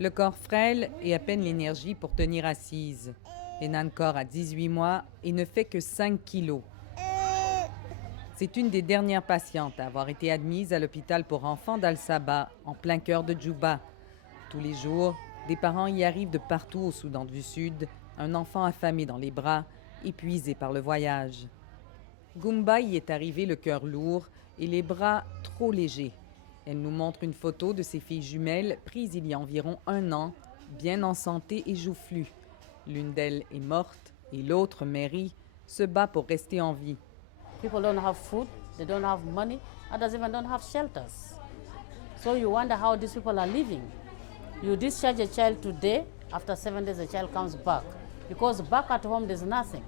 Le corps frêle et à peine l'énergie pour tenir assise. Enan Kaur a 18 mois et ne fait que 5 kilos. C'est une des dernières patientes à avoir été admise à l'hôpital pour enfants d'Al-Sabah, en plein cœur de Djouba. Tous les jours, des parents y arrivent de partout au Soudan du Sud, un enfant affamé dans les bras, épuisé par le voyage. Goumba y est arrivée le cœur lourd et les bras trop légers. Elle nous montre une photo de ses filles jumelles prises il y a environ 1 an, bien en santé et joufflues. L'une d'elles est morte et l'autre, Mary, se bat pour rester en vie. People don't have food, they don't have money, others even don't have shelters. So you wonder how these people are living. You discharge a child today, after 7 days the child comes back. Because back at home there's nothing.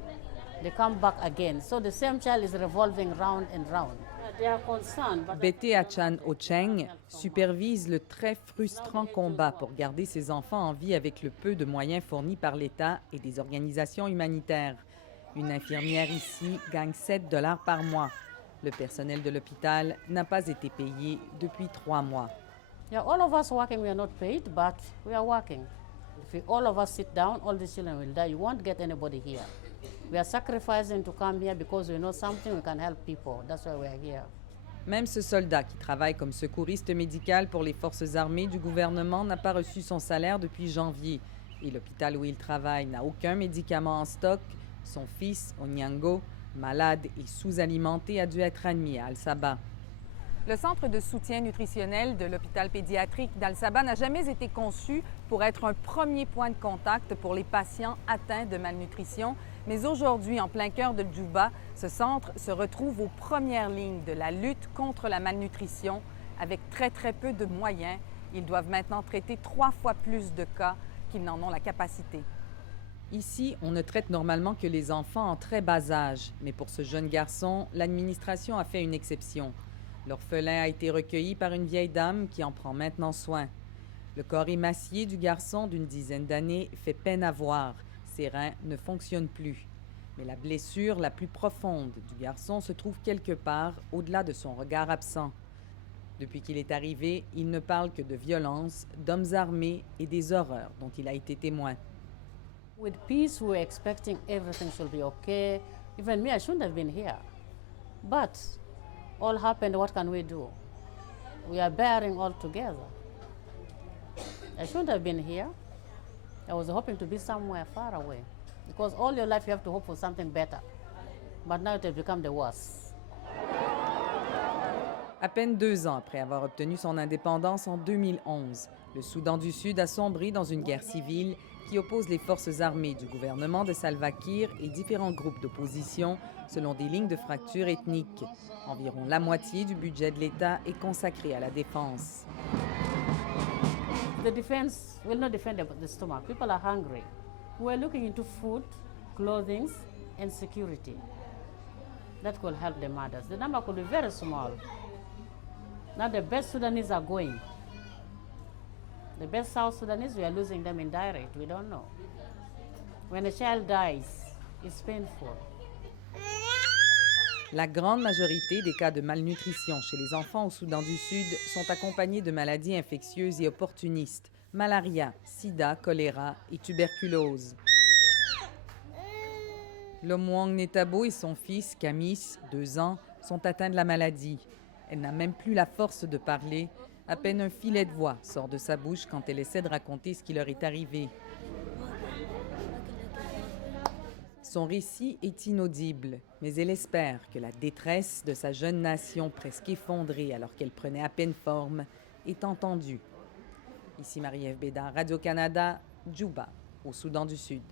They come back again. So the same child is revolving round and round. They are concerned. Bete Achan Ocheng supervise le très frustrant combat pour garder ses enfants en vie avec le peu de moyens fournis par l'État et des organisations humanitaires. Une infirmière ici gagne 7 dollars par mois. Le personnel de l'hôpital n'a pas été payé depuis 3 mois. Yeah, all of us working, we are not paid, but we are working. If all of us sit down, all the children will die. You won't get anybody here. We are sacrificing to come here because we know something, we can help people. That's why we are here. Même ce soldat qui travaille comme secouriste médical pour les forces armées du gouvernement n'a pas reçu son salaire depuis janvier. Et l'hôpital où il travaille n'a aucun médicament en stock. Son fils, Onyango, malade et sous-alimenté, a dû être admis à Al-Sabah. Le centre de soutien nutritionnel de l'hôpital pédiatrique d'Al-Sabah n'a jamais été conçu pour être un premier point de contact pour les patients atteints de malnutrition. Mais aujourd'hui, en plein cœur de Djouba, ce centre se retrouve aux premières lignes de la lutte contre la malnutrition. Avec très peu de moyens, ils doivent maintenant traiter 3 fois plus de cas qu'ils n'en ont la capacité. Ici, on ne traite normalement que les enfants en très bas âge. Mais pour ce jeune garçon, l'administration a fait une exception. L'orphelin a été recueilli par une vieille dame qui en prend maintenant soin. Le corps émacié du garçon d'une dizaine d'années fait peine à voir. Ses reins ne fonctionnent plus. Mais la blessure la plus profonde du garçon se trouve quelque part au-delà de son regard absent. Depuis qu'il est arrivé, il ne parle que de violence, d'hommes armés et des horreurs dont il a été témoin. With peace, we were expecting everything should be okay. Even me, I shouldn't have been here. But all happened, what can we do? We are bearing all together. I shouldn't have been here. I was hoping to be somewhere far away. Because all your life you have to hope for something better. But now it has become the worst. À peine 2 ans après avoir obtenu son indépendance en 2011, le Soudan du Sud a sombré dans une guerre civile qui oppose les forces armées du gouvernement de Salva Kiir et différents groupes d'opposition selon des lignes de fracture ethnique. Environ la moitié du budget de l'État est consacré à la défense. The defense will not defend the stomach. People are hungry. We're looking into food, clothing, and security. That could help the mothers. The number could be very small. Now the best Sudanese are going. The best South Sudanese, we are losing them indirect. We don't know. When a child dies, it's painful. La grande majorité des cas de malnutrition chez les enfants au Soudan du Sud sont accompagnés de maladies infectieuses et opportunistes, malaria, sida, choléra et tuberculose. Lomwang Netabo et son fils, Kamis, 2 ans, sont atteints de la maladie. Elle n'a même plus la force de parler. À peine un filet de voix sort de sa bouche quand elle essaie de raconter ce qui leur est arrivé. Son récit est inaudible, mais elle espère que la détresse de sa jeune nation presque effondrée alors qu'elle prenait à peine forme est entendue. Ici Marie-Ève Bédard, Radio-Canada, Djouba, au Soudan du Sud.